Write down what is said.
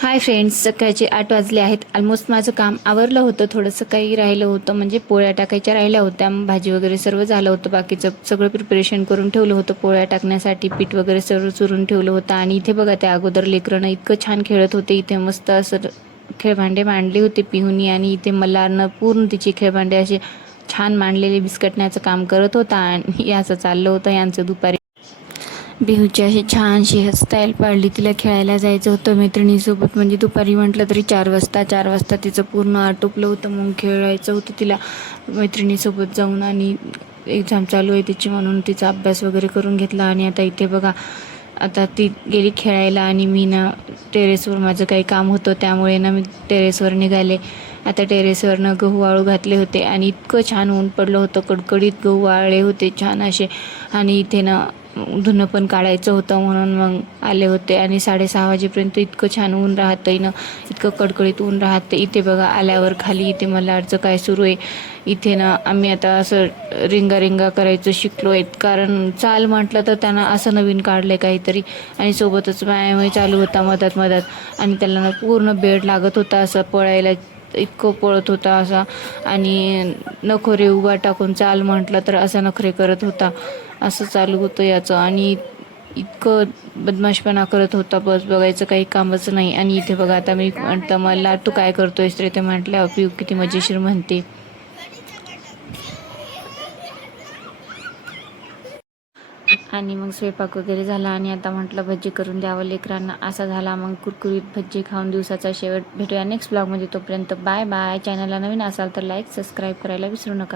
Hi friends, सकाळचे 8 वाजले आहेत. ऑलमोस्ट माझं काम आवरलं होतं. थोडंसं काही राहिलं होतं, म्हणजे पोळ्या टाकायच्या राहिल्या होत्या. भाजी वगैरे सर्व झालं होतं. बाकीचं सगळं प्रिपरेशन करून ठेवलं होतं पोळ्या टाकण्यासाठी. पीठ वगैरे सर्व चुरून ठेवलं होतं. आणि इथे बघा, त्या अगोदर लेकरं इतकं छान खेळत होते. इथे मस्त असं खेळभांडे मांडले होते पिहुनी, आणि इथे मल्हारनं पूर्ण तिचे खेळभांडे असे छान मांडलेले बिस्कटण्याचं काम करत होता. आणि असं चाललं होतं यांचं दुपारी. बिहूची अशी छानशी हेअरस्टाईल पाडली. तिला खेळायला जायचं होतं मैत्रिणीसोबत, म्हणजे दुपारी म्हटलं तरी 4 वाजता तिचं पूर्ण आटोपलं होतं. मग खेळायचं होतं तिला मैत्रिणीसोबत जाऊन, आणि एक्झाम चालू आहे तिची म्हणून तिचा अभ्यास वगैरे करून घेतला. आणि आता इथे बघा, आता ती गेली खेळायला, आणि मी ना टेरेसवर माझं काही काम होतं त्यामुळे ना मी टेरेसवर निघाले. आता टेरेसवरनं गहू वाळू घातले होते, आणि इतकं छान ऊन पडलं होतं. कडकडीत गहू वाळले होते छान असे. आणि इथे ना धुणं पण काढायचं होतं म्हणून मग आले होते. आणि 6:30 वाजेपर्यंत इतकं छान ऊन राहतं ना, इतकं कडकडीत ऊन राहतं. इथे बघा, आल्यावर खाली इथे मला अर्ज काय सुरू आहे. इथे ना आम्ही आता असं रिंगा करायचं शिकलो आहेत, कारण चाल म्हटलं तर त्यांना असं नवीन काढलं काहीतरी. आणि सोबतच व्यायामही चालू होता मधात. आणि त्याला ना पूर्ण बेड लागत होता, असं पळायला इतकं पळत होता असा. आणि नखरे उभा टाकून चाल म्हटलं तर असा नखरे करत होता. असं चालू होतं याचं. आणि इतकं बदमाशपणा करत होता, बस बघायचं काही कामच नाही. आणि इथे बघा, आता मी म्हटलं मला तू काय करतोयस रे, ते म्हटलं पिऊ किती मजेशीर म्हणते. आणि मग स्वयंपाक वगैरे झाला, आणि आता म्हटलं भज्जी करून द्यावं लेकरांना. असा झाला मग कुरकुरीत भज्जी खाऊन दिवसाचा शेवट. भेटूया नेक्स्ट ब्लॉगमध्ये. तोपर्यंत बाय बाय. चॅनलला नवीन असाल तर लाईक सबस्क्राईब करायला विसरू नका.